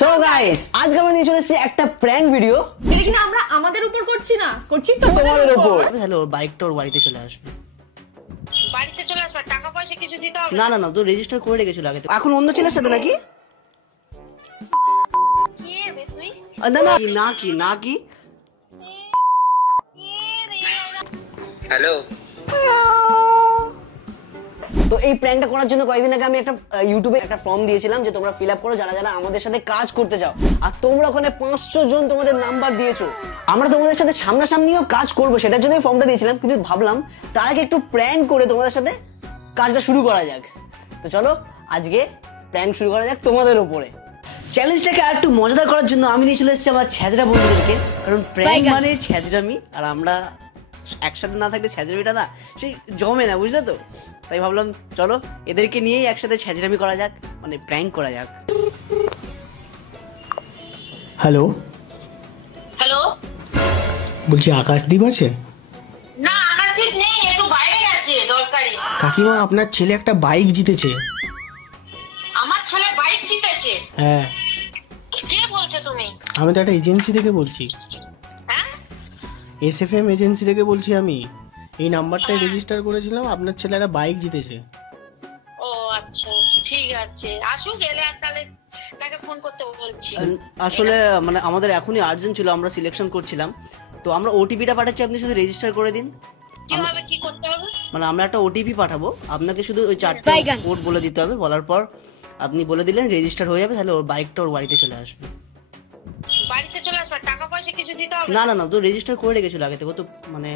So guys আজকে আমরা নিয়ে চলে এসেছি একটা প্র্যাঙ্ক ভিডিও যেটা কিনা আমরা আমাদের উপর করছি না, করছি তোমাদের উপর। তাহলে ওর বাইকটা ওর বাড়িতে চলে আসবে। বাড়িতে চলে আসবে, টাকা পয়সা কিছু দিতে হবে না না না, তো রেজিস্টার করে রেখেছিল আগে থেকে। এখন অন্য ছেলের সাথে নাকি? কে বে তুই? না না না কি না কি হ্যালো। তো এই প্র্যাঙ্কটা করার জন্য কয়েকদিন আগে আমি একটা ইউটিউবে একটা ফর্ম দিয়েছিলাম যে তোমরা ফিল আপ করো যারা যারা আমাদের সাথে কাজ করতে চাও। আর তোমরা ওখানে 500 জন তোমাদের নাম্বার দিয়েছো। আমরা তোমাদের সাথে সামনাসামনিও কাজ করবো, সেটার জন্য ফর্মটা দিয়েছিলাম। কিন্তু ভাবলাম তার আগে একটু প্র্যাঙ্ক করে তোমাদের সাথে কাজটা শুরু করা যাক। তো চলো আজকে প্র্যাঙ্ক শুরু করা যাক তোমাদের উপরে। চ্যালেঞ্জটাকে আর একটু মজাদার করার জন্য আমি নিয়ে চলে এসেছি আমার ছ্যাঁচড়া বন্ধুদেরকে। কারণ প্র্যাঙ্ক মানে ছ্যাঁচড়ামি, আর আমরা একসাথে না থাকলে ছ্যাঁচড়ামিটা না সেই জমে না, বুঝলে তো? তাই ভাবলাম চলো এদেরকে নিয়েই একসাথে ছ্যাঁচড়ামি করা যাক, মানে প্র্যাঙ্ক করা যাক। হ্যালো হ্যালো, বলছি আকাশদীপ আছে? না আকাশদীপ নেই, একটু বাইরে গেছে দরকারি। কাকিমা আপনার ছেলে একটা বাইক জিতেছে। আমার ছেলে বাইক জিতেছে? হ্যাঁ, কে বলছো তুমি? আমি তো একটা এজেন্সি থেকে বলছি, হ্যাঁ SFM এজেন্সি থেকে বলছি। আমি এই নাম্বারটায় রেজিস্টার করেছিলাম, আপনার ছেলে একটা বাইক জিতেছে। ও আচ্ছা, ঠিক আছে, আসুক, এলে আর তাহলে তাকে ফোন করতে বলছি। আসলে মানে আমাদের এখনই আর্জেন্ট ছিল, আমরা সিলেকশন করছিলাম। তো আমরা ওটিপিটা পাঠাচ্ছি, আপনি শুধু রেজিস্টার করে দিন। কিভাবে কি করতে হবে? মানে আমরা একটা ওটিপি পাঠাবো, আপনাকে শুধু ওই 4টা কোড বলে দিতে হবে। বলার পর আপনি বলে দিলেন রেজিস্টার হয়ে যাবে, তাহলে ওর বাইকটা ওর বাড়িতে চলে আসবে। বাড়িতে চলে আসবে, টাকা পয়সা কিছু দিতে হবে? না না না, তো রেজিস্টার করে রেখেছিল আগে থেকে। ও তো মানে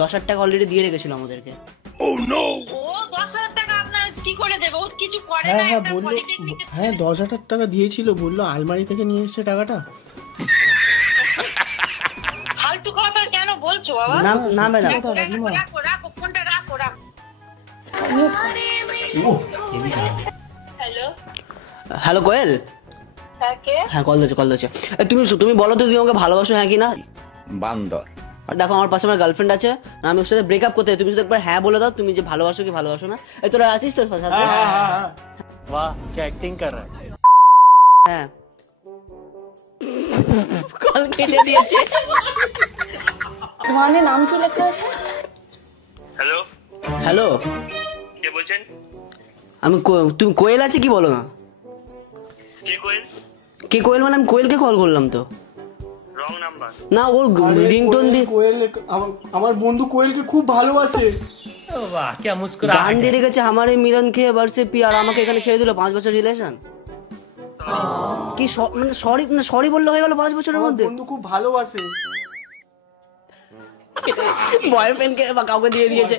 10,000 টাকা অলরেডি দিয়ে রেখেছিল আমাদেরকে। ও 10,000 টাকা আপনার কি করে দেবে? ও কিছু করে না। হ্যাঁ একটা বললো, পলিটেকনিকের হ্যাঁ 10,000 টাকা দিয়েছিল, বললো আলমারি থেকে নিয়ে এসছে টাকাটা। ফালতু কথা কেন বলছো বাবা? না না ম্যাডাম, রাখো রাখো ফোনটা, রাখো রাখো। হ্যালো হ্যালো কোয়েল। হ্যাঁ কে? হ্যাঁ কল দিচ্ছে। তুমি বলো তো তুমি আমাকে ভালোবাসো হ্যাঁ কি না? বান্দর। দেখো আমার পাশে আমার গার্লফ্রেন্ড আছে, আমি ওর সাথে ব্রেকআপ করতে, তুমি শুধু একবার হ্যাঁ বলে দাও তুমি যে ভালোবাসো কি ভালোবাসো না। এই তোরা আছিস তো সাথে? वाह क्या एक्टिंग कर रहा है। হ্যাঁ কল কেটে দিয়েছে। তোমার নাম কি লেখা আছে? হ্যালো, হ্যালো কে বলছেন? আমি তুমি কোয়েল আছে কি বলো না? কে কোয়েল? কে কোয়েল মানে আমি কোয়েলকে কল করলাম তো। Wrong number. না ওর রিংটোন দিয়ে কোয়েল, আমার বন্ধু কোয়েলকে খুব ভালোবাসে। वाह क्या मुस्कुरा গান দিয়ে রেখেছে আমারে মিলন কে বর্ষে পি, আর আমাকে এখানে ছেড়ে দিল 5 বছর রিলেশন। কি মানে সরি বললে হয়ে গেল 5 বছরের আমার মধ্যে? বন্ধু খুব ভালোবাসে। বয়ফ্রেন্ড কে বা কাউকে দিয়ে দিয়েছে।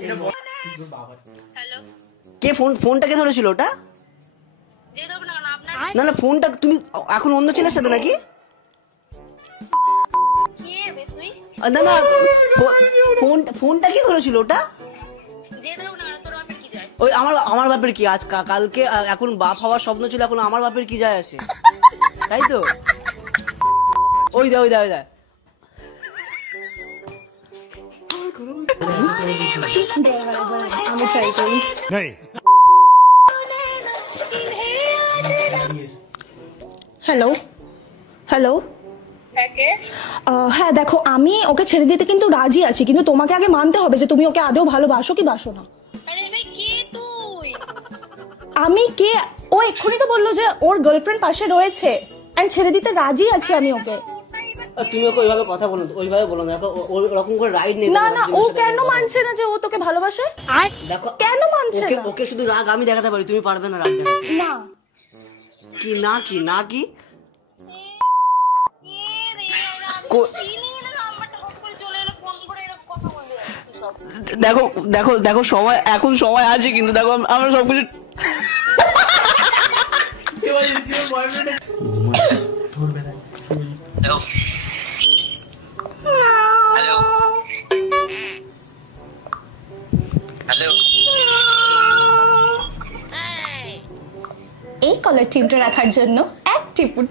হ্যালো, কে ফোনটা কে ধরেছিল ওটা? দিয়ে দেবো না আপনার? না না ফোনটা তুমি এখন অন্য ছেলের সাথে নাকি? কে বে তুই? না না ফোনটা কি ধরেছিল ওটা? দিয়ে দেবো না, তোর বাপের কি যায়? ওই আমার বাপের কি আজ কালকে এখন বাপ হওয়ার স্বপ্ন ছিল, এখন আমার বাপের কি যায় আসে, তাই তো? ওই দা আমি ট্রাই করি। হ্যালো হ্যালো, হ্যাঁ দেখো আমি ওকে ছেড়ে দিতে কিন্তু রাজি আছি, কিন্তু তোমাকে আগে মানতে হবে যে তুমি ওকে আদৌ ভালোবাসো কি বাসো না। আরে ভাই কে তুই? আমি কে? ও এক্ষুনি তো বললো যে ওর গার্লফ্রেন্ড পাশে রয়েছে এন্ড ছেড়ে দিতে রাজি আছি আমি ওকে। তুমি ওকে ওইভাবে কথা বলো, ওইভাবে বলো না, ওরকম করে রাইট নেই। না না, ও কেন মানছে না যে ও তোকে ভালোবাসে? দেখো কেন মানছে না? ওকে শুধু রাগ আমি দেখাতে পারি, তুমি পারবে না রাগ দেখাতে। না কি না কি না কি দেখো দেখো দেখো সময় এখন সময় আছে, কিন্তু দেখো আমরা সবকিছু হ্যালো হ্যালো। এই কলার টিমটা রাখার জন্য এক টিপুন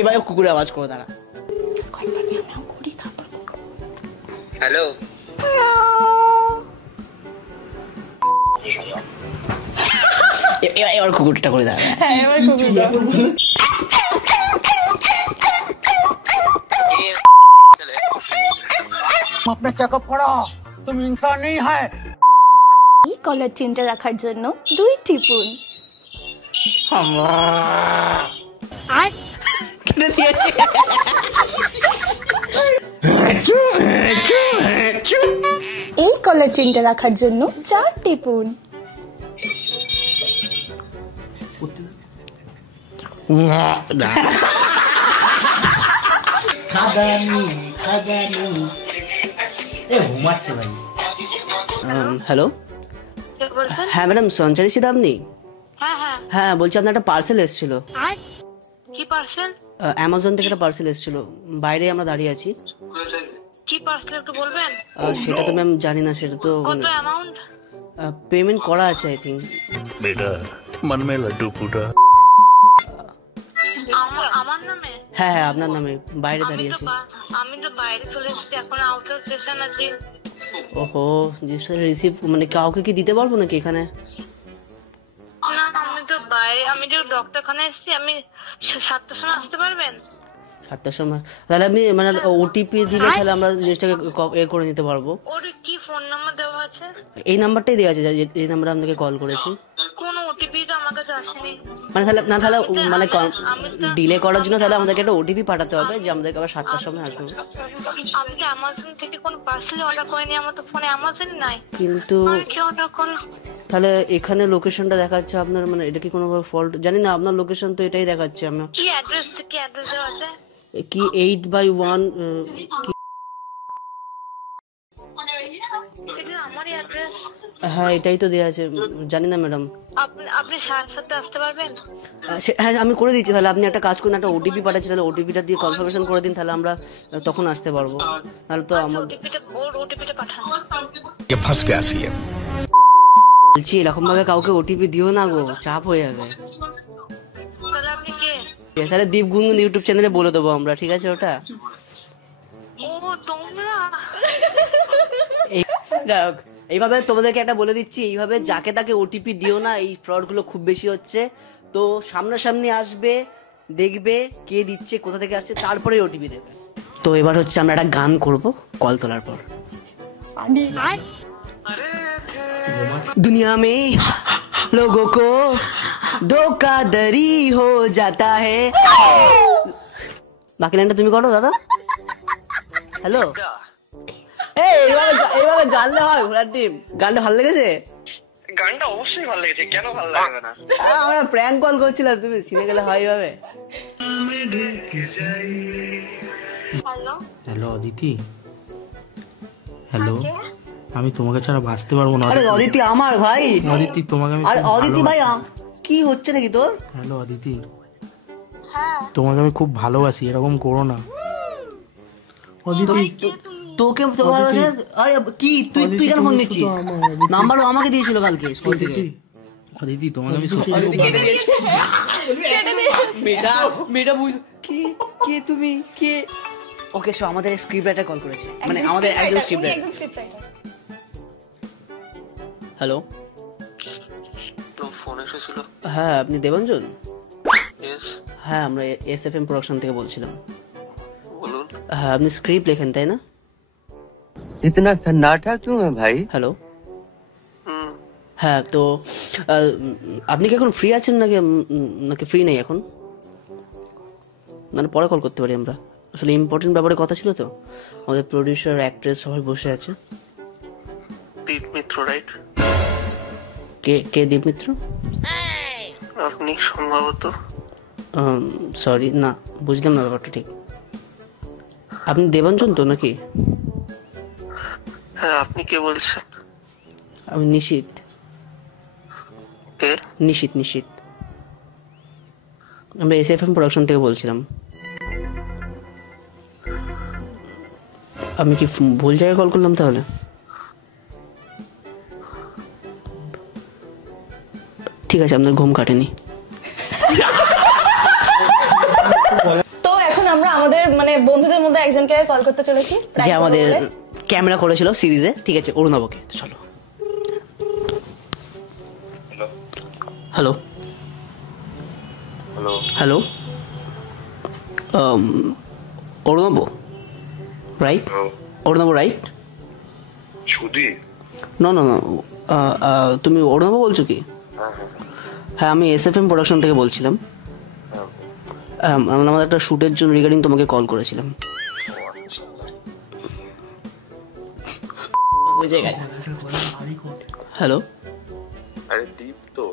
এবার কুকুরের আওয়াজ করো তারা। হ্যালো এবার কুকুরটা করে দাও। হ্যাঁ এবার কুকুর দাও। अपना चेकअप करो तुम इंसान नहीं है। এই কলার চেনটা রাখার জন্য 2 টিপুন। কেটে দিয়েছে। এই কলার চেনটা রাখার জন্য 4 টিপুন। হ্যালো, কে বলছেন? হ্যাঁ ম্যাডাম সঞ্চারী সিদা আপনি? হ্যাঁ হ্যাঁ। হ্যাঁ বলছি আপনার একটা পার্সেল এসেছিল, কি পার্সেল? অ্যামাজন থেকে একটা পার্সেল এসেছিল, বাইরে আমরা দাঁড়িয়ে আছি। কি পার্সেল একটু বলবেন? সেটা তো ম্যাম জানি না, সেটা তো কত অ্যামাউন্ট? পেমেন্ট করা আছে আই থিঙ্ক। बेटा मन में लड्डू फूटा। আমার নামে? হ্যাঁ হ্যাঁ আপনার নামে, বাইরে দাঁড়িয়ে আছি। আমি তো বাইরে চলে এসেছি, এখন আউট অফ স্টেশন আছি। ওহো, জিনিসটা রিসিভ মানে কাউকে কি দিতে পারবো নাকি এখানে? না আমি তো বাইরে, আমি যে ডক্টরখানে এসেছি, আমি 7টার সময় আসতে পারবেন? 7টার সময়? তাহলে আপনি মানে ওটিপি দিলে তাহলে আমরা জিনিসটাকে এ করে নিতে পারবো। ওর কি ফোন নাম্বার দেওয়া আছে? এই নাম্বারটাই দেওয়া আছে, এই নাম্বারে আপনাকে কল করেছি। কোন ওটিপি তো আমার কাছে আসেনি। মানে তাহলে না, তাহলে মানে আমি তো ডিলে করার জন্য তাহলে আমাদেরকে একটা ওটিপি পাঠাতে হবে যে আমাদেরকে আবার 7টার সময় আসবো। আমি তো অ্যামাজন থেকে কোনো পার্সেল অর্ডার করিনি, আমার তো ফোনে অ্যামাজন নাই। কিন্তু আমি কি অর্ডার করলাম? তাহলে এখানে লোকেশনটা দেখাচ্ছে আপনার, মানে এটা কি কোনো ফল্ট জানি না, আপনার লোকেশন তো এটাই দেখাচ্ছে। আমরা কি অ্যাড্রেস দেওয়া আছে? কি 8/1 কি? এটা আমারই অ্যাড্রেস। হ্যাঁ এটাই তো দেওয়া আছে, জানি না ম্যাডাম। আপনি 7:30 আসতে পারবেন? হ্যাঁ আমি করে দিচ্ছি, তাহলে আপনি একটা কাজ করুন, একটা ওটিপি পাঠাচ্ছি, তাহলে ওটিপিটা দিয়ে কনফার্মেশন করে দিন, তাহলে আমরা তখন আসতে পারবো। তাহলে তো আমার ওটিপিটা পাঠান। ये फंस गया सीएम। বলছি এরকম ভাবে কাউকে ওটিপি দিও না গো, চাপ হয়ে যাবে। তাহলে আপনি কে? তাহলে দীপ গুনগুন ইউটিউব চ্যানেলে বলে দেবো আমরা, ঠিক আছে ওটা? ও তোমরা? যাই হোক, এইভাবে তোমাদেরকে একটা বলে দিচ্ছি, এইভাবে যাকে তাকে ওটিপি দিও না, এই ফ্রডগুলো খুব বেশি হচ্ছে। তো সামনাসামনি আসবে, দেখবে কে দিচ্ছে, কোথা থেকে আসছে, তারপরে ওটিপি দেবে। তো এবার হচ্ছে আমরা একটা গান করব কল তোলার পর। दुनिया में लोगों को धोखाधड़ी हो जाता है। বাকি লাইনটা তুমি করো দাদা। হ্যালো, এইভাবে জানলে হয় ঘোড়ার ডিম। গানটা ভালো লেগেছে? গানটা অবশ্যই ভালো লেগেছে, কেন ভালো লাগবে না? আমরা প্র্যাঙ্ক কল করছিলাম, তুমি শুনে গেলে হয় এইভাবে। হ্যালো হ্যালো অদিতি, হ্যালো, আমি তোমাকে ছাড়া বাঁচতে পারবো না। আরে অদিতি আমার ভাই। অদিতি তোমাকে আমি আরে খুব অদিতি ভাই, ভালোবাসি। কি হচ্ছে নাকি তোর? হ্যালো অদিতি, হ্যাঁ তোমাকে আমি খুব ভালোবাসি, এরকম করো না অদিতি। তোকে ভালোবাসে? আরে কি তুই তুই কেন ফোন দিচ্ছিস? নাম্বার আমাকে দিয়েছিল কালকে স্কুল থেকে। অদিতি তোমাকে আমি সত্যি খুব মেয়েটা বুঝ কি কে তুমি কে? ওকে সো আমাদের স্ক্রিপ্ট রাইটার কল করেছে, মানে আমাদের একজন স্ক্রিপ্ট রাইটার। হ্যালো, তো ফোন এসেছিল। হ্যাঁ আপনি দেবাঞ্জন? ইয়েস, হ্যাঁ আমরা এসএফএম প্রোডাকশন থেকে বলছিলাম। বলুন। হ্যাঁ আপনি স্ক্রিপ্ট লেখেন তাই না? इतना सन्नाटा क्यों है भाई? হ্যালো, হ্যাঁ তো আপনি কি এখন ফ্রি আছেন নাকি নাকি ফ্রি নেই এখন? মানে পরে কল করতে পারি আমরা, আসলে ইম্পর্টেন্ট ব্যাপারে কথা ছিল তো। আমাদের প্রডিউসার অ্যাক্ট্রেস সবাই বসে আছে। দীপ মিত্র, রাইট? কে কে দীপ মিত্র? আপনি সম্ভবত। সরি না, বুঝলাম না ব্যাপারটা ঠিক। আপনি দেবাঞ্জন তো নাকি? হ্যাঁ, আপনি কে বলছেন? আমি নিশিত। কে? নিশিত নিশিত, আমরা এসএফএম প্রোডাকশন থেকে বলছিলাম। আমি কি ভুল জায়গায় কল করলাম তাহলে? ঠিক আছে, আপনার ঘুম কাটেনি। তো এখন আমরা আমাদের মানে বন্ধুদের মধ্যে একজনকে কল করতে চলেছি, যে আমাদের ক্যামেরা করেছিল সিরিজে, ঠিক আছে, অরুণাবকে। চলো। Hello hello hello Arnab right? Arnab right? Sudip? না না না, তুমি অর্ণব বলছো কি? হ্যাঁ, আমি SFM প্রোডাকশন থেকে বলছিলাম। আমাদের একটা শ্যুটের জন্য রিগার্ডিং তোমাকে কল করেছিলাম। হ্যালো, আরে দীপ তো।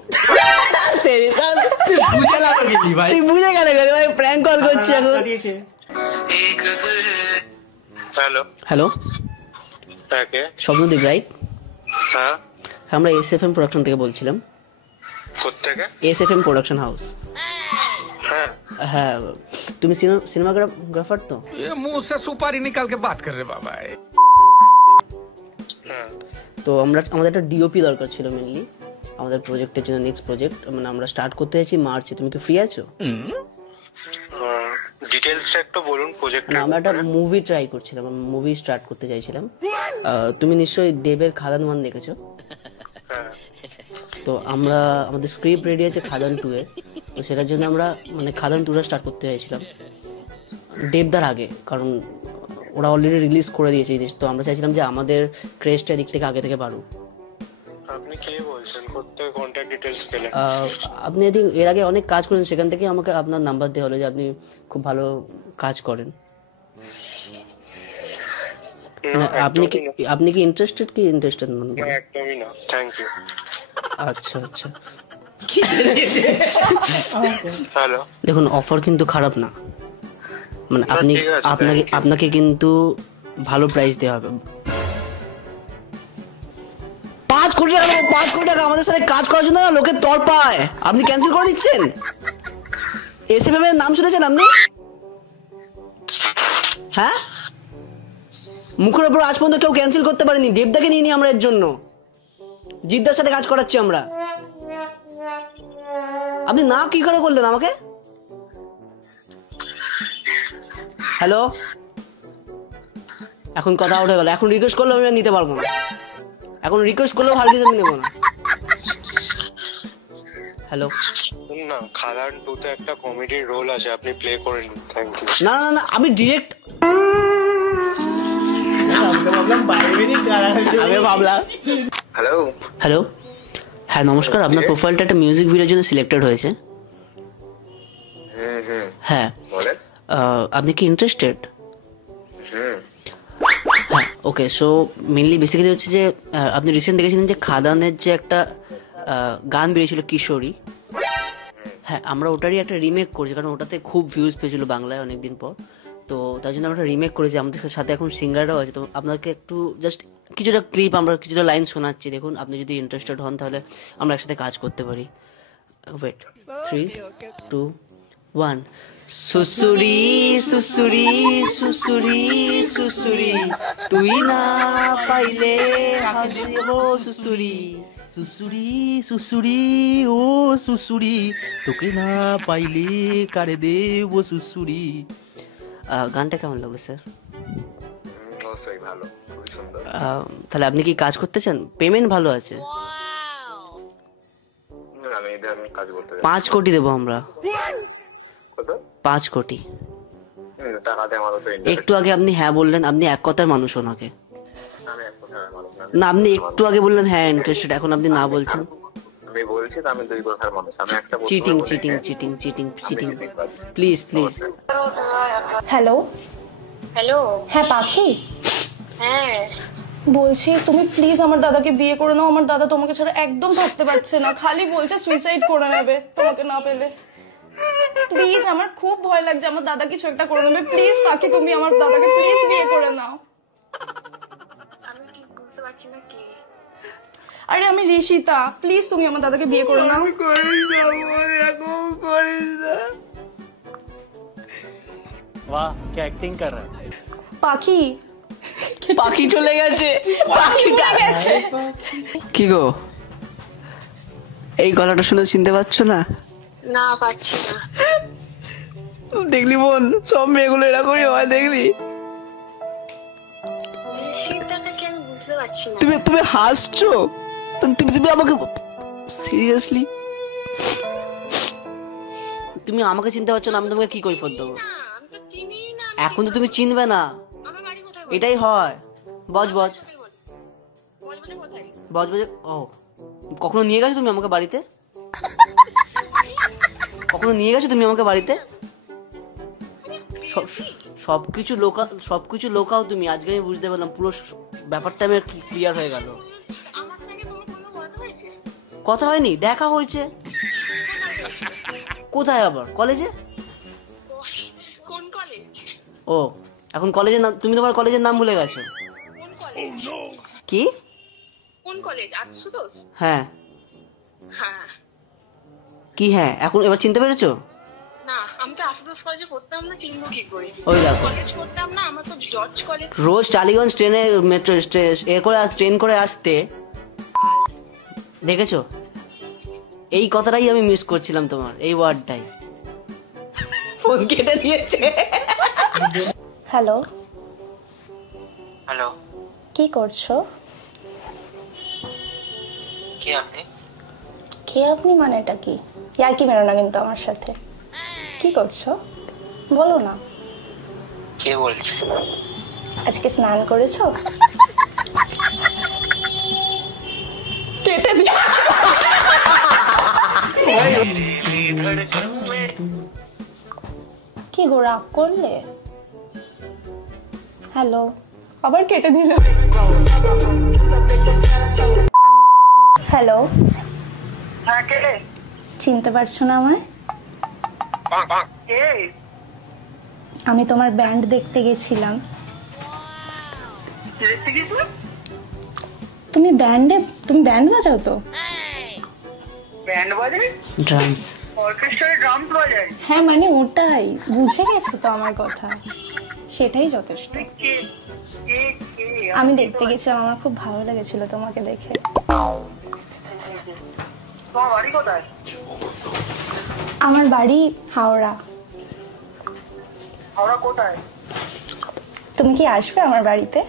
তুই বুঝে গেলে ভাই, প্র্যাঙ্ক কল করছি এখন। হ্যালো হ্যালো, তাকে স্বপ্নদীপ রাইট? হ্যাঁ, আমরা SFM প্রোডাকশন থেকে বলছিলাম। কোত্থেকে? SFM production house. হ্যাঁ হ্যাঁ, তুমি সিনেমাগ্রাফার তো? ये मुंह से सुपारी निकाल के बात कर रहे बाबा। হ্যাঁ। তো আমাদের একটা DOP দরকার ছিল মেনলি আমাদের প্রজেক্টের জন্য। নেক্সট প্রজেক্ট মানে আমরা স্টার্ট করতে চাইছি মার্চে। তুমি কি ফ্রি আছো? ডিটেইলসটা একটু বলুন প্রজেক্ট। আমরা একটা মুভি ট্রাই করছিলাম, মুভি স্টার্ট করতে চাইছিলাম। তুমি নিশ্চয়ই দেবের খাদান 1 দেখেছো? তো আমাদের স্ক্রিপ্ট রেডি আছে খাদান 2 এর। তো সেটার জন্য আমরা মানে খাদান 2 স্টার্ট করতে চাইছিলাম দেবদার আগে, কারণ ওরা অলরেডি রিলিজ করে দিয়েছে জিনিস। তো আমরা চাইছিলাম যে আমাদের ক্রেজটা দিক থেকে আগে থেকে বাড়ুক। আপনি কে বলছেন? কোত্থেকে কন্ট্যাক্ট ডিটেইলস পেলেন? আপনি যদি এর আগে অনেক কাজ করেন, সেখান থেকে আমাকে আপনার নাম্বার দেওয়া হলো যে আপনি খুব ভালো কাজ করেন। আপনি কি ইন্টারেস্টেড নন? একদমই না, থ্যাংক ইউ। আচ্ছা আচ্ছা, হ্যালো, দেখুন অফার কিন্তু খারাপ না, মানে আপনাকে কিন্তু ভালো প্রাইস দেওয়া হবে। 5 কোটি টাকা, 5 কোটি টাকা আমাদের সাথে কাজ করার জন্য লোকে তড়পায়, আপনি ক্যান্সেল করে দিচ্ছেন? SFM এর নাম শুনেছেন আপনি? হ্যাঁ, মুখের উপর আজ পর্যন্ত কেউ ক্যান্সেল করতে পারেনি। দেবদাকে নিয়ে নি আমরা এর জন্য, জিদ্দার সাথে কাজ করাচ্ছি আমরা। আপনি না কি করে করলেন আমাকে? হ্যালো, এখন কথা উঠে গেল। এখন রিকোয়েস্ট করলেও আমি নিতে পারবো না। এখন রিকোয়েস্ট করলেও হার কিছু আমি নেবো না। হ্যালো, না খাদান 2 তে একটা কমেডির রোল আছে, আপনি প্লে করে নিন। Thank you. না না না, আমি ডিরেক্ট ভাবলাম। হ্যালো হ্যালো, হ্যাঁ নমস্কার, আপনার প্রোফাইলটা একটা মিউজিক ভিডিওর জন্য সিলেক্টেড হয়েছে। হ্যাঁ, বলেন। আপনি কি ইন্টারেস্টেড? হ্যাঁ, ওকে। সো মেনলি বেসিক্যালি হচ্ছে যে আপনি রিসেন্ট দেখেছিলেন যে খাদানের যে একটা গান বেরিয়েছিল কিশোরী। হ্যাঁ, আমরা ওটারই একটা রিমেক করছি, কারণ ওটাতে খুব ভিউজ পেয়েছিল বাংলায় অনেকদিন পর। তো তার জন্য আমরা রিমেক করেছি। আমাদের সাথে এখন সিঙ্গাররাও আছে। তো আপনাকে একটু জাস্ট কিছুটা ক্লিপ, আমরা কিছুটা লাইন শোনাচ্ছি, দেখুন আপনি যদি ইন্টারেস্টেড হন তাহলে আমরা একসাথে কাজ করতে পারি। ওয়েট, 3, 2, 1। সুসুরি সুসুরি সুসুরি সুসুরি, তুই না পাইলে হাসিব সুসুরি। সুসুরি সুসুরি ও সুসুরি, তোকে না পাইলে কারে দেব সুসুরি। গানটা কেমন লাগলো স্যার? অবশ্যই ভালো, খুবই সুন্দর। তাহলে আপনি কি কাজ করতে চান? পেমেন্ট ভালো আছে। আমি কাজ করতে 5 কোটি দেবো আমরা। কত? 5 কোটি। টাকাতে আমার তো একটু আগে আপনি হ্যাঁ বললেন, আপনি এক কথার মানুষ ওনাকে। আমি এক কথা মানুষ না। না, আপনি একটু আগে বললেন হ্যাঁ ইন্টারেস্টেড, এখন আপনি না বলছেন। আমি বলছি তো আমি 2 কথার মানুষ। আমি একটা cheating cheating cheating cheating cheating, please please. Hello hello, হ্যাঁ পাখি, হ্যাঁ বলছি তুমি প্লিজ আমার দাদাকে বিয়ে করে নাও। আমার দাদা তোমাকে ছাড়া একদম থাকতে পারছে না, খালি বলছে সুইসাইড করে নেবে তোমাকে না পেলে। প্লিজ, আমার খুব ভয় লাগছে আমার দাদা কিছু একটা করে নেবে। প্লিজ পাখি, তুমি আমার দাদাকে প্লিজ বিয়ে করে নাও। আমি ঠিক বুঝতে পারছি না কি। আরে আমি ঋষিতা, প্লিজ তুমি আমার দাদাকে বিয়ে করে নাও। वाह क्या एक्टिंग कर रहा है। পাখি, পাখি চলে গেছে, পাখিটা গেছে। কি গো, এই গলাটা শুনে চিনতে পারছো না? না পারছি না। দেখলি বোন, সব মেয়েগুলো এরকমই হয়, দেখলি? শীতটাকে আমি বুঝতে পারছি না। তুমি হাসছো, তুমি আমাকে সিরিয়াসলি তুমি আমাকে চিনতে পারছো না, আমি তোমাকে কি কৈফত দেবো? আমি তো চিনি না। এখন তো তুমি চিনবে না, আমার বাড়ি কোথায়? এটাই হয়। বজ বজ বলবো কোথায়? বজ বজ। ও, কখনো নিয়ে গেছো তুমি আমাকে বাড়িতে? কখনো নিয়ে গেছো তুমি আমাকে বাড়িতে? সবকিছু লোকাও তুমি। আজকে আমি বুঝতে পারলাম, পুরো ব্যাপারটা আমার ক্লিয়ার হয়ে গেল। আমার সঙ্গে তোমার কোনো কথা হয়েছে? কথা হয়নি, দেখা হয়েছে। কোথায় আবার? কলেজে। কোন কলেজ? ও, এখন কলেজের নাম, তুমি তোমার কলেজের নাম ভুলে গেছো? কোন কলেজ? কি? কোন কলেজ? আশুতোষ? হ্যাঁ। হ্যাঁ। কি হ্যাঁ? এখন এবার চিনতে পেরেছো? না, আমি তো আশুতোষ কলেজে পড়তাম না, চিনবো কি করে? ওই দেখো, কলেজ পড়তাম না, আমার তো জর্জ কলেজ। রোজ টালিগঞ্জ ট্রেনে মেট্রো ট্রেন করে আসতে, দেখেছো? এই কথাটাই আমি মিস করছিলাম, তোমার এই ওয়ার্ডটাই। ফোন কেটে দিয়েছে। হ্যালো, হ্যালো, কি করছো? কে আপনি? কে আপনি মানেটা কি? ইয়ার কি মেরো না কিন্তু আমার সাথে। কি করছো বলো না। কে বলছে? আজকে স্নান করেছো? কেটে দিও। কি গো, রাগ করলে? হ্যালো, আবার কেটে দিল। হ্যালো, হ্যাঁ, কে? চিনতে পারছো না আমায়? কে? আমি তোমার ব্যান্ড দেখতে গেছিলাম। দেখতে গেছো? তুমি ব্যান্ড বাজাও তো? ব্যান্ড বাজায়? ড্রামস। অর্কেস্ট্রায় ড্রামস বাজায়? হ্যাঁ, মানে ওটাই। বুঝে গেছো তো আমার কথা, সেটাই যথেষ্ট। কে? কে? কে? আমি দেখতে গেছিলাম, আমার খুব ভালো লেগেছিল তোমাকে দেখে। তোমার বাড়ি কোথায়? আমার বাড়ি হাওড়া। হাওড়া কোথায়? তুমি কি আসবে আমার বাড়িতে?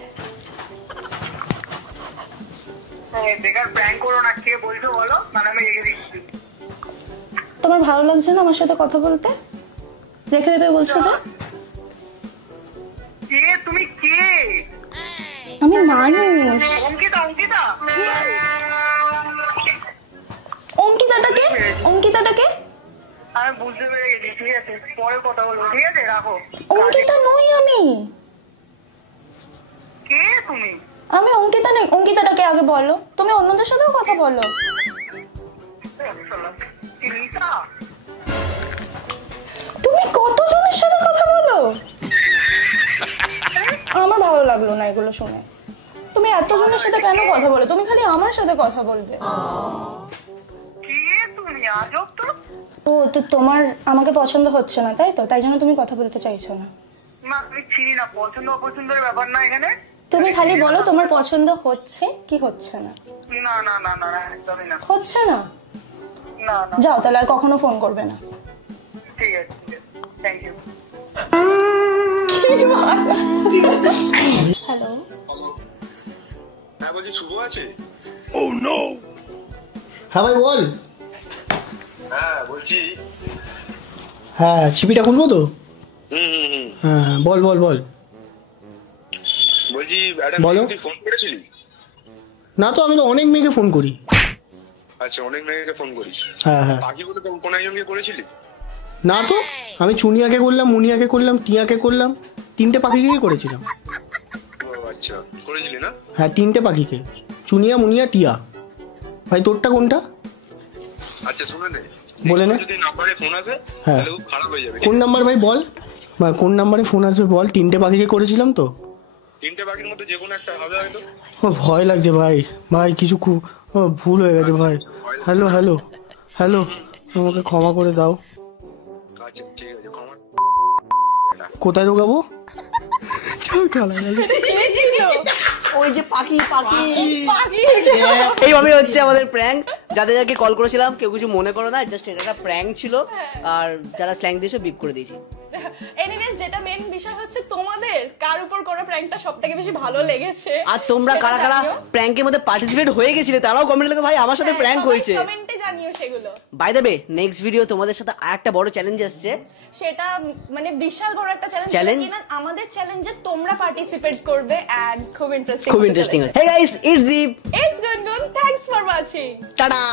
বেকার প্র্যাঙ্ক করো না। কে বলছো বলো, মানে আমি রেখে দিচ্ছি। তোমার ভালো লাগছে না আমার সাথে কথা বলতে? রেখে দেবে বলছো যে? কে তুমি? কে? আমি মানুষ। অঙ্কিতা? অঙ্কিতা? অঙ্কিতাটাকে? অঙ্কিতাটাকে? আমি বুঝতে পেরে গেছি, ঠিক আছে, পরে কথা বলবো, ঠিক আছে, রাখো। অঙ্কিতা নই আমি। কে তুমি? আমি অঙ্কিতা নেই। অঙ্কিতাটাকে আগে বলো, তুমি অন্যদের সাথেও কথা বলো। রিতা? তুমি কতজনের সাথে কথা বলো? আমার ভালো লাগলো না এগুলো শুনে। তুমি এতজনের সাথে কেন কথা বলো? তুমি খালি আমার সাথে কথা বলবে। কে তুমি? আজব তো। ও, তো তোমার আমাকে পছন্দ হচ্ছে না, তাই তো? তাই জন্য তুমি কথা বলতে চাইছো না? না, আমি চিনি না। পছন্দ অপছন্দের ব্যাপার না এখানে। তুমি খালি বলো তোমার পছন্দ হচ্ছে কি হচ্ছে না। না না না না না, একদমই না। হচ্ছে না? না না, যাও তাহলে, আর কখনো ফোন করবে না। ঠিক আছে, ঠিক আছে, থ্যাংক ইউ। হ্যালো, হ্যাঁ বলছি, শুভ আছে? হ্যাঁ ভাই বল। হ্যাঁ বলছি। হ্যাঁ, ছিপিটা খুলবো তো? হুম। হ্যাঁ হ্যাঁ, বল বল বল। বলছি, বলো। তুই ফোন করেছিলি? না তো, আমি তো অনেক মেয়েকে ফোন করি। আচ্ছা, অনেক মেয়েকে ফোন করিস? হ্যাঁ হ্যাঁ। বাকিগুলো কোন একজনকে করেছিলি? না তো, আমি চুনিয়াকে করলাম, মুনিয়াকে করলাম, টিয়াকে করলাম, 3টে পাখিকেই করেছিলাম। ও আচ্ছা, করেছিলি না? হ্যাঁ, 3টে পাখিকে, চুনিয়া, মুনিয়া, টিয়া। ভাই তোরটা কোনটা? আচ্ছা শুনে নে, বলে নে। যদি নাম্বারে ফোন আসে হ্যাঁ। তাহলে খুব খারাপ হয়ে যাবে। কোন নাম্বার ভাই বল, কোন নাম্বারে ফোন আসবে বল। 3টে পাখিকে করেছিলাম তো। 3টে বাকির মধ্যে যে কোনো একটা হবে হয়তো। ও ভয় লাগছে ভাই, ভাই কিছু খুব ভুল হয়ে গেছে ভাই। হ্যালো হ্যালো হ্যালো, আমাকে ক্ষমা করে দাও। আচ্ছা ঠিক আছে, ক্ষমা। কোথায় ঢোকাবো? ওই যে পাখি এইভাবে হচ্ছে আমাদের প্র্যাঙ্ক। যাদের যাদেরকে কল করেছিলাম কেউ কিছু মনে করো না, জাস্ট এটা একটা প্র্যাঙ্ক ছিল, আর যারা স্ল্যাং দিয়েছো বিপ করে দিয়েছি। এনিওয়েজ যেটা মেইন বিষয় হচ্ছে তোমাদের কার উপর করা প্র্যাঙ্কটা সবথেকে বেশি ভালো লেগেছে, আর তোমরা কারা কারা প্র্যাঙ্কের মধ্যে পার্টিসিপেট হয়ে গেছিলে তারাও কমেন্টে লিখো ভাই আমার সাথে প্র্যাঙ্ক হয়েছে, কমেন্টে জানিও সেগুলো। By the way next video তোমাদের সাথে আরেকটা বড় চ্যালেঞ্জ আসছে, সেটা মানে বিশাল বড় একটা চ্যালেঞ্জ কিনা আমাদের চ্যালেঞ্জে তোমরা পার্টিসিপেট করবে এন্ড খুব interesting Hey guys, it's Deep. It's Gungun. Thanks for watching. Ta-da!